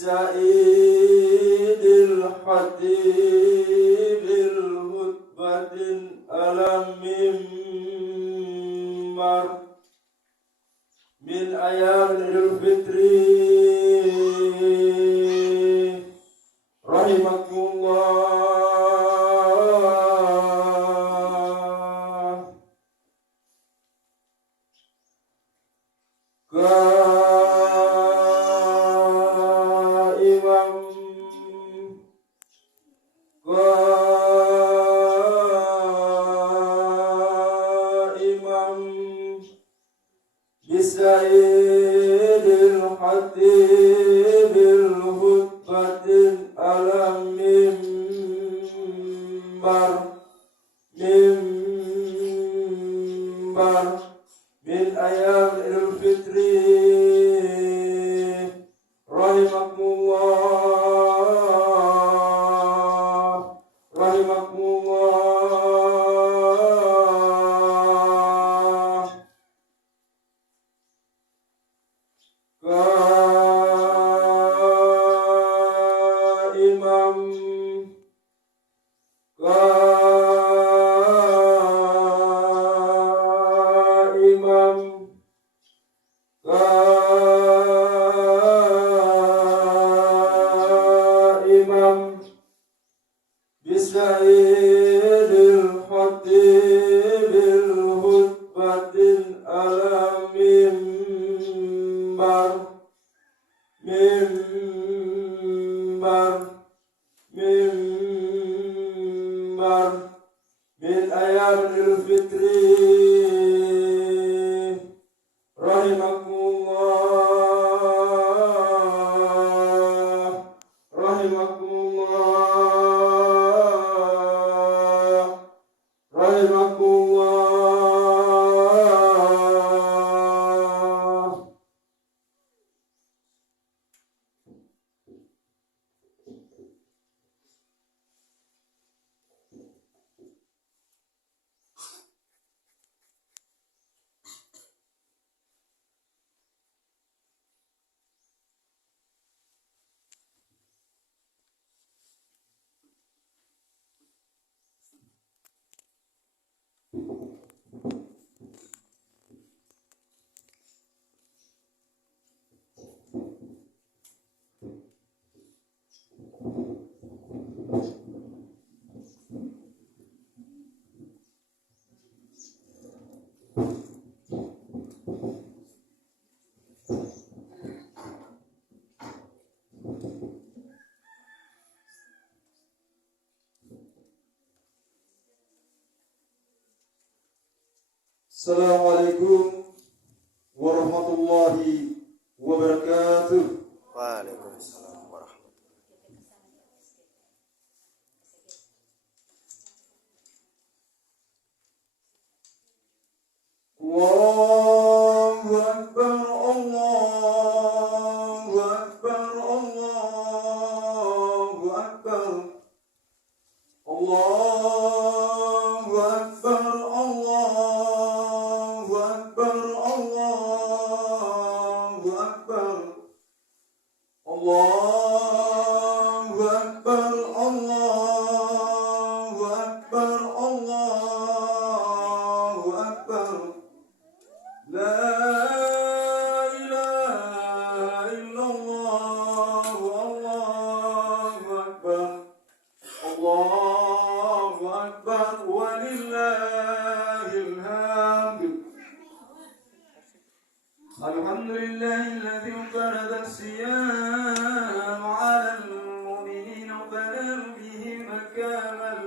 بسعيد الحتيب الهتبة على المنبر من أيام الفطر رحمكم الله. بسعيد الحتيب الهتبة على المنبر من أيام الفطر رحمكم الله رحمكم الله. بسعيد الحتيب الهتبة على منبر من أيام الفطر رحمكم الله رحمكم الله رحمكم الله. Assalamualaikum warahmatullahi wabarakatuh. Waalaikumsalam warahmatullahi Allahu Akbar, Allahu Akbar, Allahu Akbar, Allahu Akbar, Allahu Akbar, Allahu Akbar, Allahu Akbar, Allahu Akbar, Allahu Akbar. La ilaha illallah, Allahu Akbar, Allahu Akbar, walillahil hamd. Alhamdulillahilladzi farada as-siyam 'ala al-mu'minina wa balaga bihi makamal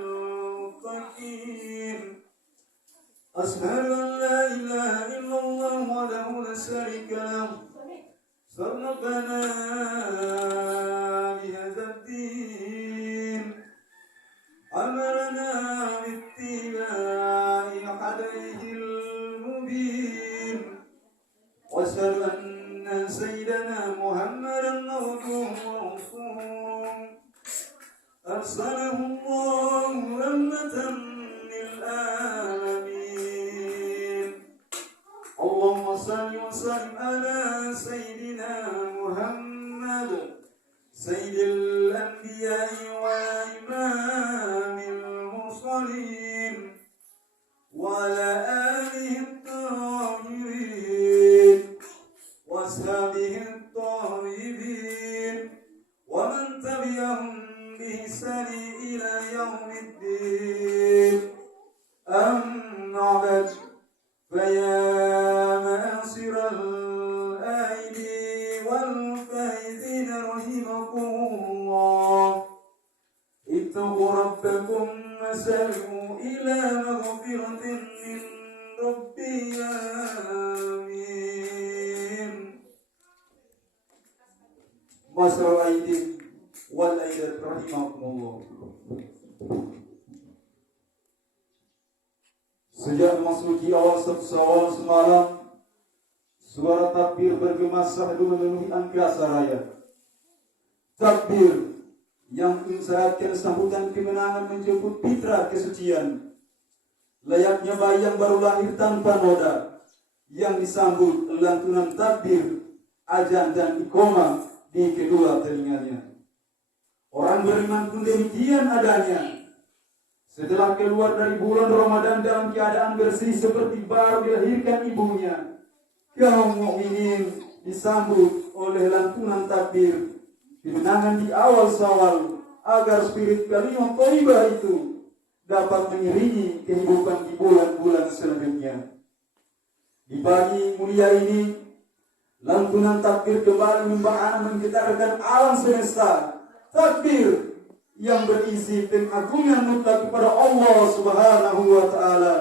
muttaqin. Ashhadu an la ilaha illallah wahdahu la sharika lahu sarrafana bihadha ad-din amarna bittiba'i hadayhi al-mubin wa ashhadu anna sayyidana Muhammadan abduhu wa rasuluhu arsalahu Allahu rahmatan lil alamin. Allahumma salli wa sallim ala sayyidina Muhammad سيد الأنبياء وإمام المرسلين وعلى آله الطاهرين وأصحابه الطيبين ومن تبعهم بإحسان إلى يوم الدين. أما بعد، فيا معاشر الآيدي والفائزين رحمكم الله، اتقوا ربكم وسارعوا إلى مغفرة من ربي. آمين. معاشر الآيدي والأيدات رحمكم الله. Sejak memasuki awal Syawal semalam, suara takbir bergema syahdu memenuhi angkasa raya. Takbir yang mengisyaratkan sambutan kemenangan menjemput fitrah kesucian, layaknya bayi yang baru lahir tanpa noda, yang disambut lantunan takbir, azan dan iqamah di kedua telinganya. Orang beriman pun demikian adanya. Setelah keluar dari bulan Ramadan dalam keadaan bersih seperti baru dilahirkan ibunya, kaum mukminin disambut oleh lantunan takbir kemenangan di awal Syawal, agar spirit kalimat thayyibah itu dapat mengiringi kehidupan di bulan-bulan selanjutnya. Di pagi mulia ini, lantunan takbir kembali menggetarkan alam semesta. Takbir yang berisi pengagungan mutlak kepada Allah Subhanahu wa Ta'ala,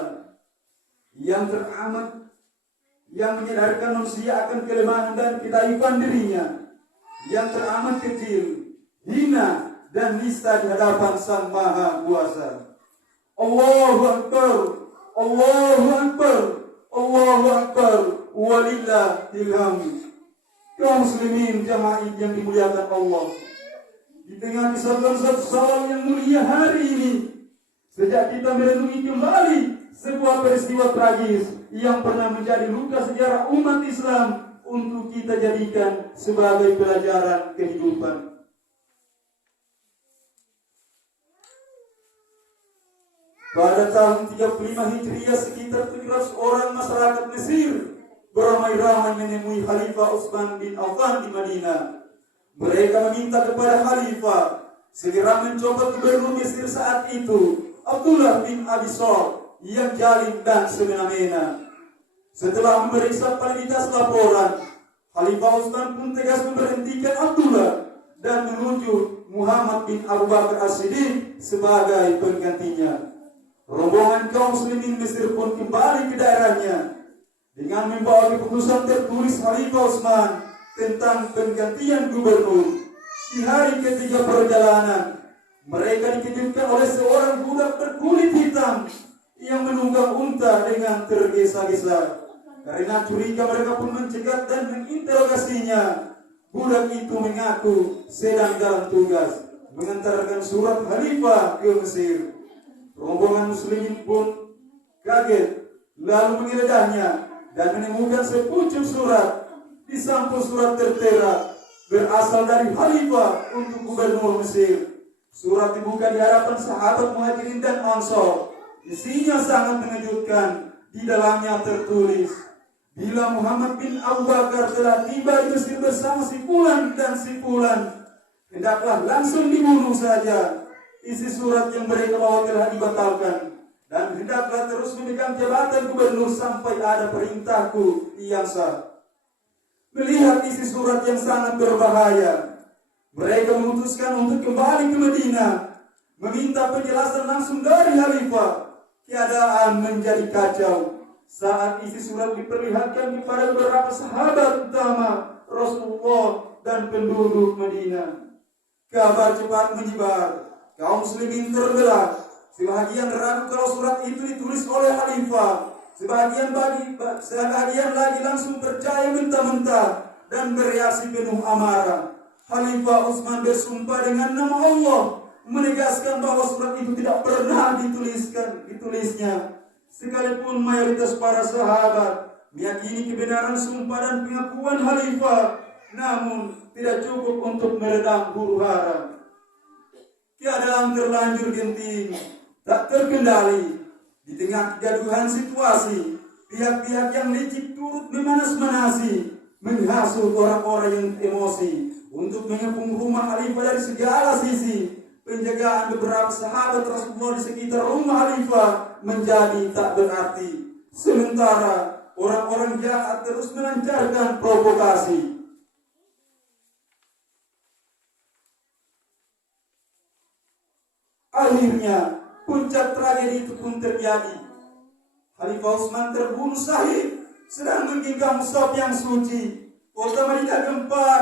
yang teramat, yang menyadarkan manusia akan kelemahan dan kedaifan dirinya, yang teramat kecil, hina dan nista di hadapan Sang Maha Kuasa. Allahu Akbar, Allahu Akbar, Allahu Akbar, walillahil hamd. Kaum muslimin jamaah yang dimuliakan Allah, di tengah kesatuan satu Syawal yang mulia hari ini, sejak kita merenungi kembali sebuah peristiwa tragis yang pernah menjadi luka sejarah umat Islam untuk kita jadikan sebagai pelajaran kehidupan. Pada tahun 35 Hijriah, sekitar 700 orang masyarakat Mesir beramai-ramai menemui Khalifah Utsman bin Affan di Madinah. Mereka meminta kepada Khalifah segera mencopot gubernur Mesir saat itu, Abdullah bin Abi Shalih, yang jalim dan semena-mena. Setelah memeriksa validitas laporan, Khalifah Utsman pun tegas memberhentikan Abdullah dan menunjuk Muhammad bin Abu Bakar As-Siddiq sebagai penggantinya. Rombongan kaum muslimin Mesir pun kembali ke daerahnya dengan membawa keputusan tertulis Khalifah Utsman tentang penggantian gubernur. Di hari ketiga perjalanan, mereka dikejutkan oleh seorang budak berkulit hitam yang menunggang unta dengan tergesa-gesa. Karena curiga, mereka pun mencegat dan menginterogasinya. Budak itu mengaku sedang dalam tugas mengantarkan surat khalifah ke Mesir. Rombongan muslimin pun kaget, lalu mengeledahnya dan menemukan sepucuk surat. Di sampul surat tertera berasal dari khalifah untuk gubernur Mesir. Surat dibuka di hadapan sahabat Muhajirin dan Ansor. Isinya sangat mengejutkan. Di dalamnya tertulis, bila Muhammad bin Abu Bakar telah tiba di Mesir bersama si Fulan dan si Fulan, hendaklah langsung dibunuh saja. Isi surat yang mereka bawa telah dibatalkan, dan hendaklah terus memegang jabatan gubernur sampai ada perintahku yang sah. Melihat isi surat yang sangat berbahaya, mereka memutuskan untuk kembali ke Madinah, meminta penjelasan langsung dari khalifah. Keadaan menjadi kacau saat isi surat diperlihatkan kepada beberapa sahabat utama Rasulullah dan penduduk Madinah. Kabar cepat menyebar, kaum muslimin terbelah. Sebagian ragu kalau surat itu ditulis oleh khalifah. Sebagian lagi langsung percaya mentah-mentah dan bereaksi penuh amarah. Khalifah Utsman bersumpah dengan nama Allah, menegaskan bahwa surat itu tidak pernah ditulisnya. Sekalipun mayoritas para sahabat meyakini kebenaran sumpah dan pengakuan khalifah, namun tidak cukup untuk meredam huru hara. Keadaan terlanjur genting, tak terkendali. Di tengah kegaduhan situasi, pihak-pihak yang licik turut memanas-manasi, menghasut orang-orang yang emosi untuk mengepung rumah Khalifah dari segala sisi. Penjagaan beberapa sahabat Rasulullah di sekitar rumah Khalifah menjadi tak berarti. Sementara orang-orang jahat terus melancarkan provokasi. Akhirnya puncak tragedi itu pun terjadi. Khalifah Utsman terbunuh syahid sedang menggenggam mushaf yang suci. Kota Madinah gempar,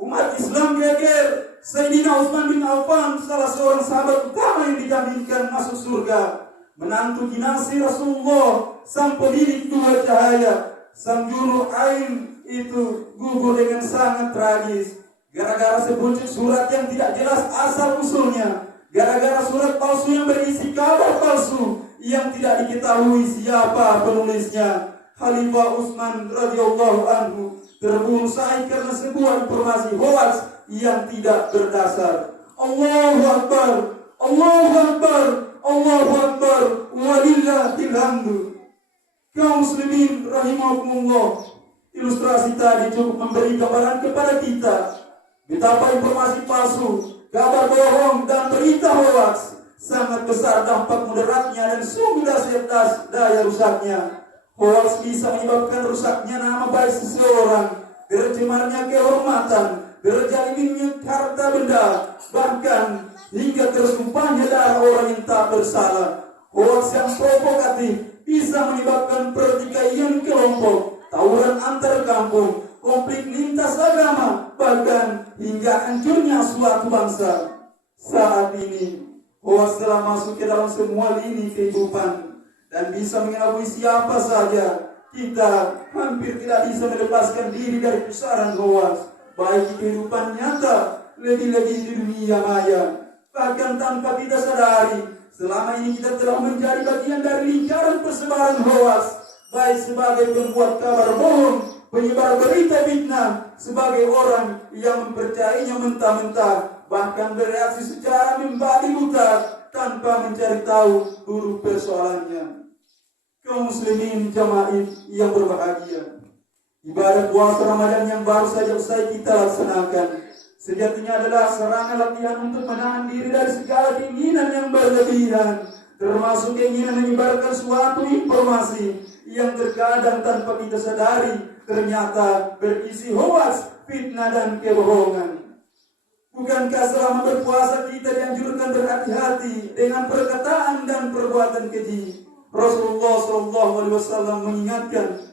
umat Islam geger. Sayyidina Utsman bin Affan, salah seorang sahabat utama yang dijaminkan masuk surga, menantu dinasti Rasulullah, sang pendidik dua cahaya, sang juru ain itu gugur dengan sangat tragis. Gara-gara sebuncit surat yang tidak jelas asal usulnya, gara-gara surat palsu yang berisi kabar palsu yang tidak diketahui siapa penulisnya, Khalifah Utsman radhiyallahu anhu terbunuh syahid karena sebuah informasi hoax yang tidak berdasar. Allahu Akbar, Allahu Akbar, Allahu Akbar, walillahil hamdu. Kaum muslimin rahimakumullah, ilustrasi tadi cukup memberi gambaran kepada kita betapa informasi palsu, kabar bohong dan berita hoax sangat besar dampak mudaratnya dan sungguh dahsyat daya rusaknya. Hoax bisa menyebabkan rusaknya nama baik seseorang, tercemarnya kehormatan, terjalinnya harta benda, bahkan hingga tersumpahnya darah orang yang tak bersalah. Hoax yang provokatif bisa menyebabkan pertikaian kelompok, tawuran antar kampung, konflik lintas agama, bahkan hingga hancurnya suatu bangsa. Saat ini hoax telah masuk ke dalam semua lini kehidupan dan bisa mengelabui siapa saja. Kita hampir tidak bisa melepaskan diri dari pusaran hoax, baik di kehidupan nyata, lebih-lebih di dunia maya. Bahkan tanpa kita sadari, selama ini kita telah menjadi bagian dari lingkaran persebaran hoax, baik sebagai pembuat kabar bohong, penyebar berita fitnah, sebagai orang yang mempercayainya mentah-mentah, bahkan bereaksi secara membabi buta tanpa mencari tahu dulu persoalannya. Kaum muslimin jamaah yang berbahagia, ibadah puasa Ramadan yang baru saja usai kita laksanakan sejatinya adalah serangan latihan untuk menahan diri dari segala keinginan yang berlebihan, termasuk keinginan menyebarkan suatu informasi yang terkadang tanpa kita sadari ternyata berisi hoax, fitnah dan kebohongan. Bukankah selama berpuasa kita dianjurkan berhati-hati dengan perkataan dan perbuatan keji? Rasulullah SAW mengingatkan,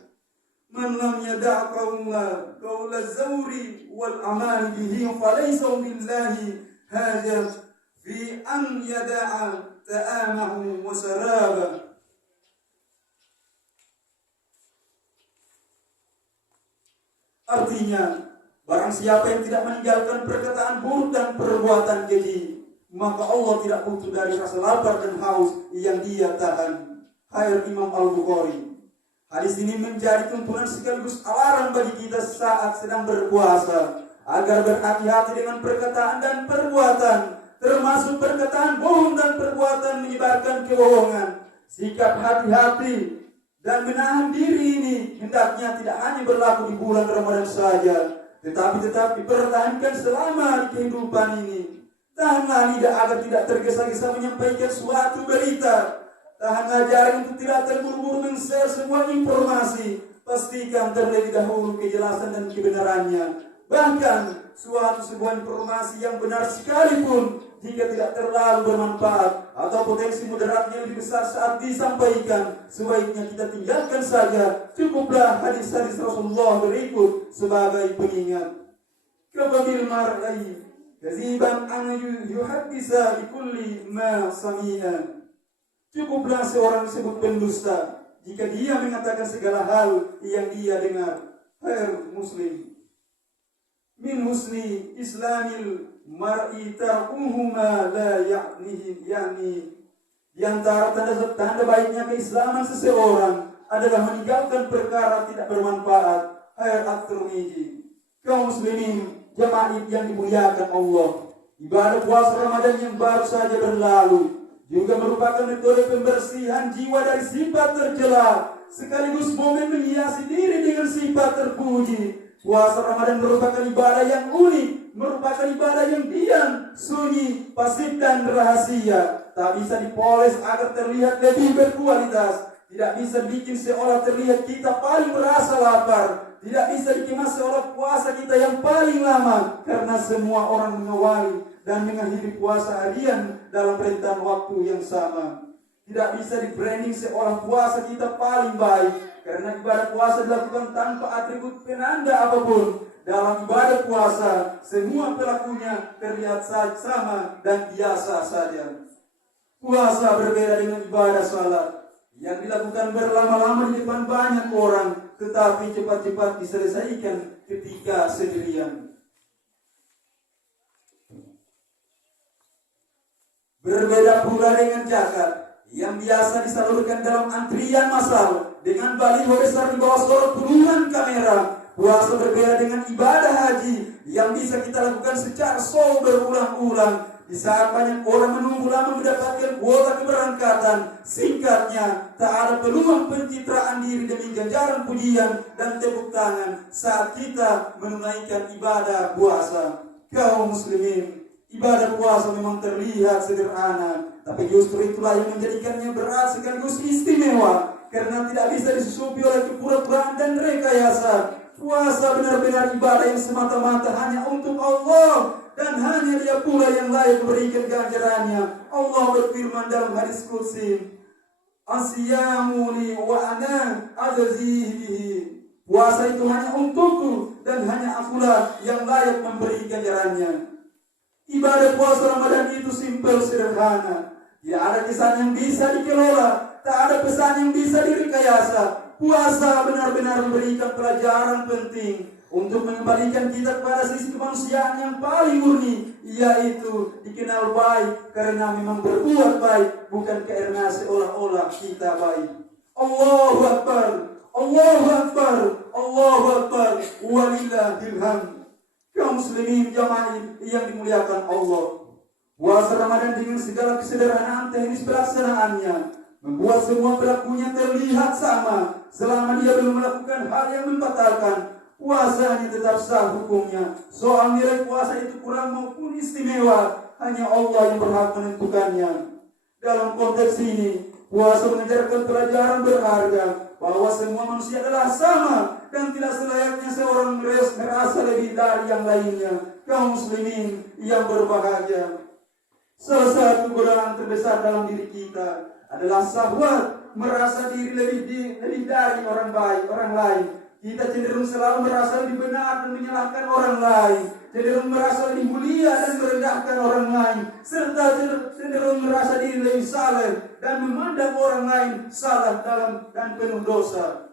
"Man lam yada' qawla zawri wal amal bihi falaysa billahi hajat fi an yada'a ta'amahu wa saraba." Artinya, barang siapa yang tidak meninggalkan perkataan buruk dan perbuatan keji, maka Allah tidak butuh dari rasa lapar dan haus yang dia tahan. Hayat Imam Al-Bukhari. Hadis ini menjadi tuntunan sekaligus alarm bagi kita saat sedang berpuasa, agar berhati-hati dengan perkataan dan perbuatan, termasuk perkataan bohong dan perbuatan menyebarkan kebohongan. Sikap hati-hati dan menahan diri ini hendaknya tidak hanya berlaku di bulan Ramadan saja, tetapi tetap dipertahankan selama di kehidupan ini. Tahanlah lidah agar tidak tergesa-gesa menyampaikan suatu berita. Tahanlah jari untuk tidak terburu-buru men-share sebuah informasi. Pastikan terlebih dahulu kejelasan dan kebenarannya. Bahkan suatu sebuah informasi yang benar sekalipun, jika tidak terlalu bermanfaat atau potensi mudaratnya lebih besar saat disampaikan, sebaiknya kita tinggalkan saja. Cukuplah hadis-hadis Rasulullah berikut sebagai pengingat. Kafabil mar'i kaziban an yuhaddisa bikulli ma sami'a. Cukuplah seorang disebut pendusta jika dia mengatakan segala hal yang dia dengar. Khair Muslim. Min husni islamil mar'i tarkuhu ma la ya'nihi, di antara tanda baiknya keislaman seseorang adalah meninggalkan perkara tidak bermanfaat. Khair At-Tirmidzi. Kaum muslimin jemaah yang dimuliakan Allah, ibadah puasa Ramadan yang baru saja berlalu juga merupakan metode pembersihan jiwa dari sifat tercela, sekaligus momen menghiasi diri dengan sifat terpuji. Puasa Ramadan merupakan ibadah yang unik, merupakan ibadah yang diam, sunyi, pasif dan rahasia. Tak bisa dipoles agar terlihat lebih berkualitas. Tidak bisa bikin seolah terlihat kita paling merasa lapar. Tidak bisa dikemas seolah puasa kita yang paling lama. Karena semua orang mengawali dan mengakhiri puasa harian dalam rentan waktu yang sama. Tidak bisa di-branding seolah puasa kita paling baik. Karena ibadah puasa dilakukan tanpa atribut penanda apapun. Dalam ibadah puasa, semua pelakunya terlihat sama dan biasa saja. Puasa berbeda dengan ibadah salat yang dilakukan berlama-lama di depan banyak orang, tetapi cepat-cepat diselesaikan ketika sendirian. Berbeda pula dengan zakat yang biasa disalurkan dalam antrian massal dengan baliho besar di bawah sorot puluhan kamera. Puasa berbeda dengan ibadah haji yang bisa kita lakukan secara show berulang-ulang di saat banyak orang menunggu lama mendapatkan kuota keberangkatan. Singkatnya, tak ada peluang pencitraan diri demi ganjaran pujian dan tepuk tangan saat kita menunaikan ibadah puasa. Kaum muslimin, ibadah puasa memang terlihat sederhana, tapi justru itulah yang menjadikannya berat sekaligus istimewa, karena tidak bisa disusupi oleh kepura-puraan dan rekayasa. Puasa benar-benar ibadah yang semata-mata hanya untuk Allah, dan hanya Dia pula yang layak memberikan ganjarannya. Allah berfirman dalam hadis qudsi, "Asyamu li wa ana ajzihi bihi." Puasa itu hanya untukku dan hanya akulah yang layak memberi ganjarannya. Ibadah puasa Ramadan itu simpel sederhana. Tidak ada kesan yang bisa dikelola, tak ada pesan yang bisa direkayasa. Puasa benar-benar memberikan pelajaran penting untuk mengembalikan kita kepada sisi kemanusiaan yang paling murni, yaitu dikenal baik karena memang berbuat baik, bukan karena seolah-olah kita baik. Allahu Akbar, Allahu Akbar, Allahu Akbar, walillahil hamd. Kaum muslimin jamaah yang dimuliakan Allah, puasa Ramadan dengan segala kesederhanaan teknis pelaksanaannya membuat semua pelakunya terlihat sama. Selama dia belum melakukan hal yang membatalkan, puasanya tetap sah hukumnya. Soal nilai puasa itu kurang maupun istimewa, hanya Allah yang berhak menentukannya. Dalam konteks ini, puasa mengajarkan pelajaran berharga bahwa semua manusia adalah sama dan tidak selayaknya seorang merasa lebih dari yang lainnya. Kaum muslimin yang berbahagia, salah satu godaan terbesar dalam diri kita adalah syahwat, merasa diri lebih dari orang lain. Kita cenderung selalu merasa lebih benar dan menyalahkan orang lain, cenderung merasa lebih mulia dan merendahkan orang lain, serta cenderung merasa diri lebih saleh dan memandang orang lain salah dalam dan penuh dosa.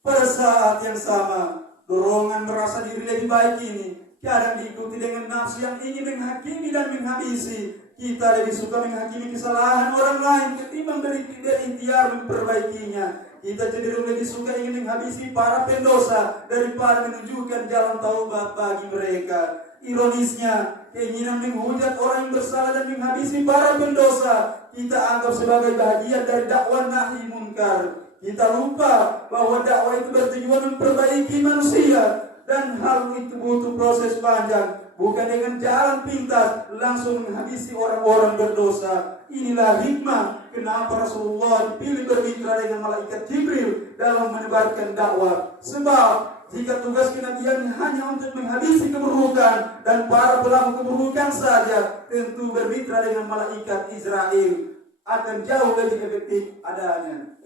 Pada saat yang sama, dorongan merasa diri lebih baik ini kadang diikuti dengan nafsu yang ingin menghakimi dan menghabisi. Kita lebih suka menghakimi kesalahan orang lain ketimbang berikhtiar memperbaikinya. Kita cenderung lebih suka ingin menghabisi para pendosa daripada menunjukkan jalan taubat bagi mereka. Ironisnya, keinginan menghujat orang yang bersalah dan menghabisi para pendosa kita anggap sebagai bagian dari dakwah nahi munkar. Kita lupa bahwa dakwah itu bertujuan memperbaiki manusia, dan hal itu butuh proses panjang, bukan dengan jalan pintas langsung menghabisi orang-orang berdosa. Inilah hikmah kenapa Rasulullah dipilih bermitra dengan malaikat Jibril dalam menebarkan dakwah. Sebab jika tugas kenabian hanya untuk menghabisi keburukan dan para pelaku keburukan saja, tentu bermitra dengan malaikat Israel akan jauh lebih efektif adanya.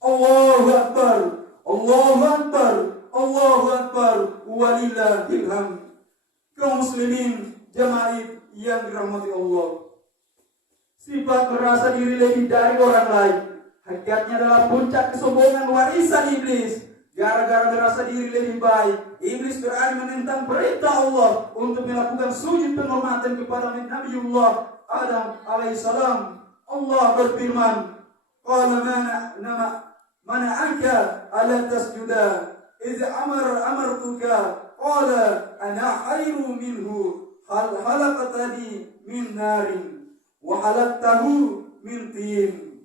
Allahu Akbar, Allahu Akbar, Allahu Akbar, walillahil hamd. Kaum muslimin jamaah yang dirahmati Allah, sifat merasa diri lebih dari orang lain hakikatnya adalah puncak kesombongan warisan iblis. Gara-gara merasa diri lebih baik, iblis berani menentang perintah Allah untuk melakukan sujud penghormatan kepada Nabiullah Adam alaihissalam. Allah berfirman, "Qala mana anka ala tasjuda إذ أمرتك قال أنا خير منه خلقتني من نار وخلقته min tin.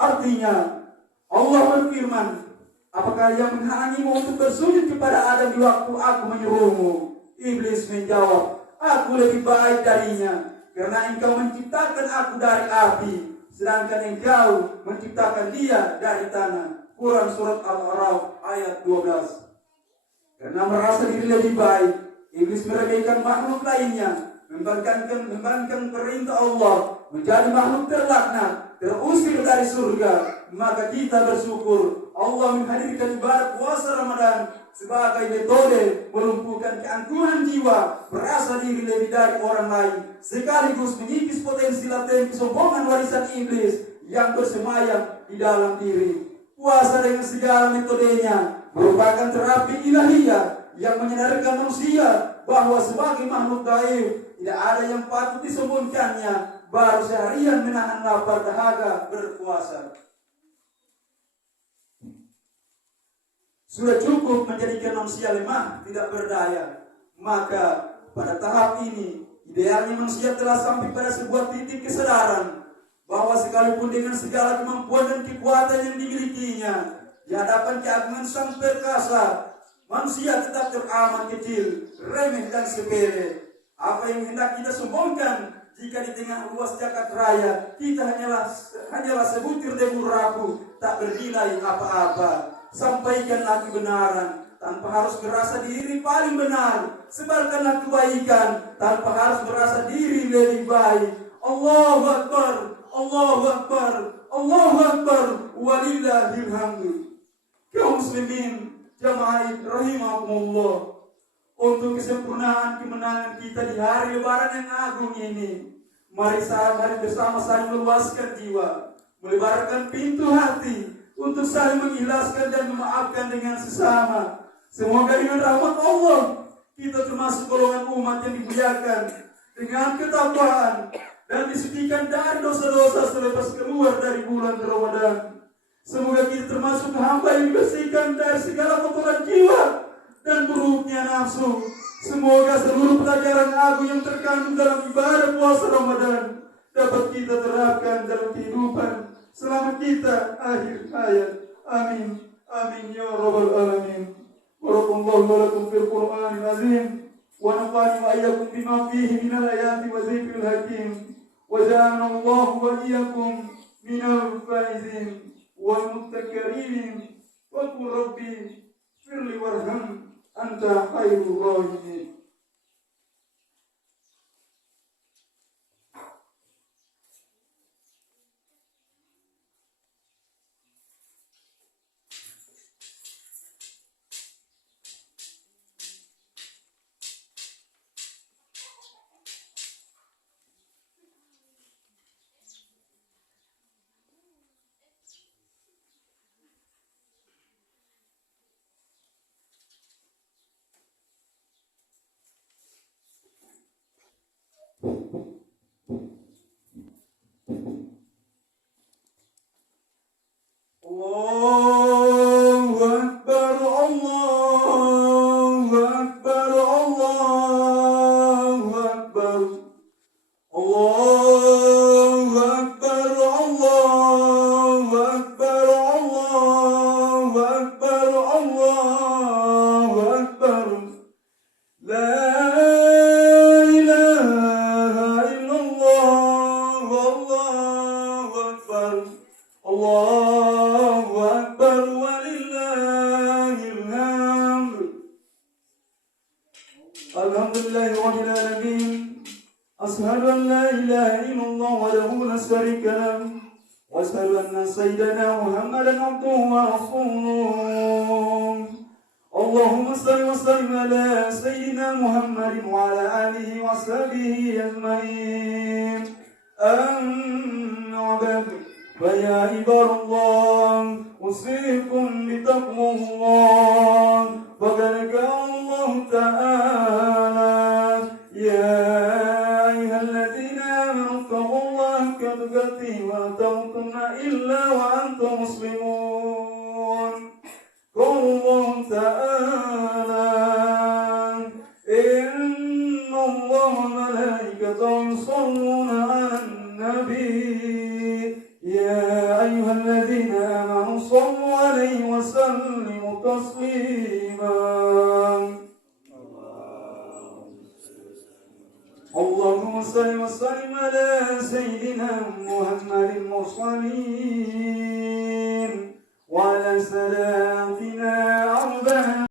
Artinya Allah berfirman, apakah yang menghalangimu untuk bersujud kepada Adam di waktu aku menyuruhmu? Iblis menjawab, aku lebih baik darinya, karena engkau menciptakan aku dari api, sedangkan engkau menciptakan dia dari tanah. Quran surat Al-A'raf ayat 12. Karena merasa diri lebih baik, iblis meremehkan makhluk lainnya, membangkang perintah Allah, menjadi makhluk terlaknat, terusir dari surga. Maka kita bersyukur Allah menghadirkan ibadah puasa Ramadan sebagai metode melumpuhkan keangkuhan jiwa, merasa diri lebih dari orang lain, sekaligus mengikis potensi laten kesombongan warisan iblis yang bersemayam di dalam diri. Puasa dengan segala metodenya merupakan terapi ilahiyah yang menyadarkan manusia bahwa sebagai makhluk gaib tidak ada yang patut disembunyikannya, baru seharian menahan lapar dahaga berpuasa. Sudah cukup menjadikan manusia lemah, tidak berdaya. Maka pada tahap ini idealnya manusia telah sampai pada sebuah titik kesadaran bahwa sekalipun dengan segala kemampuan dan kekuatan yang dimilikinya di hadapan keagungan Sang Perkasa, manusia tetap teramat kecil, remeh dan sepele. Apa yang hendak kita sombongkan jika di tengah luas jagat raya kita hanyalah sebutir debu rapuh, tak bernilai apa-apa. Sampaikanlah kebenaran tanpa harus merasa diri paling benar. Sebarkanlah kebaikan tanpa harus merasa diri lebih baik. Allahu Akbar, Allahu Akbar, Allahu Akbar, walillahil hamdu. Kaum muslimin, jamaah rahimakumullah, untuk kesempurnaan kemenangan kita di hari lebaran yang agung ini, mari bersama saling meluaskan jiwa, melebarkan pintu hati untuk saling mengikhlaskan dan memaafkan dengan sesama. Semoga dengan rahmat Allah kita termasuk golongan umat yang dimuliakan dengan ketakwaan dan disucikan dari dosa-dosa selepas keluar dari bulan Ramadan. Semoga kita termasuk hamba yang dibersihkan dari segala kotoran jiwa dan buruknya nafsu. Semoga seluruh pelajaran agung yang terkandung dalam ibadah puasa Ramadan dapat kita terapkan dalam kehidupan selama kita akhir hayat. Amin. Amin ya rabbal alamin. Barakallahu wa lakum fil Qur'anil azim wa nafa'ani wa iyyakum bima fihi minal ayati wa dzikril hakim. Wa ja'alna Allahu wa iyyakum minal faizin wal muttaqin. Wa qul rabbi firli warham anta khairur rahimin. Allahu Akbar, Allahu Akbar, Allahu Akbar, Allahu Akbar, Allahu Akbar, Allahu Akbar, Allahu Akbar. La ilaha illallah, Allahu Akbar, Allahu Akbar, walillahil hamd. Alhamdulillahi rabbil alamin. Ashhadu an la ilaha illallah wahdahu la syarika lahu wa ashhadu anna sayyidana Muhammadan abduhu wa rasuluh. Allahumma salli wa sallim ala sayyidina Muhammadin wa ala alihi wa sahbihi ajma'in. Amma ba'du. فيا عباد الله أوصيكم بتقوى الله فقد قال الله تعالى يا أيها الذين آمنوا اتقوا الله حق تقاته ولا تموتن إلا وأنتم مسلمون. قال الله تعالى إن الله وملائكته يصلون على النبي يا أيها الذين آمنوا صلوا عليه وسلموا تسليما اللهم صل وسلم على سيدنا محمد المرسلين وعلى سلامتنا أربعة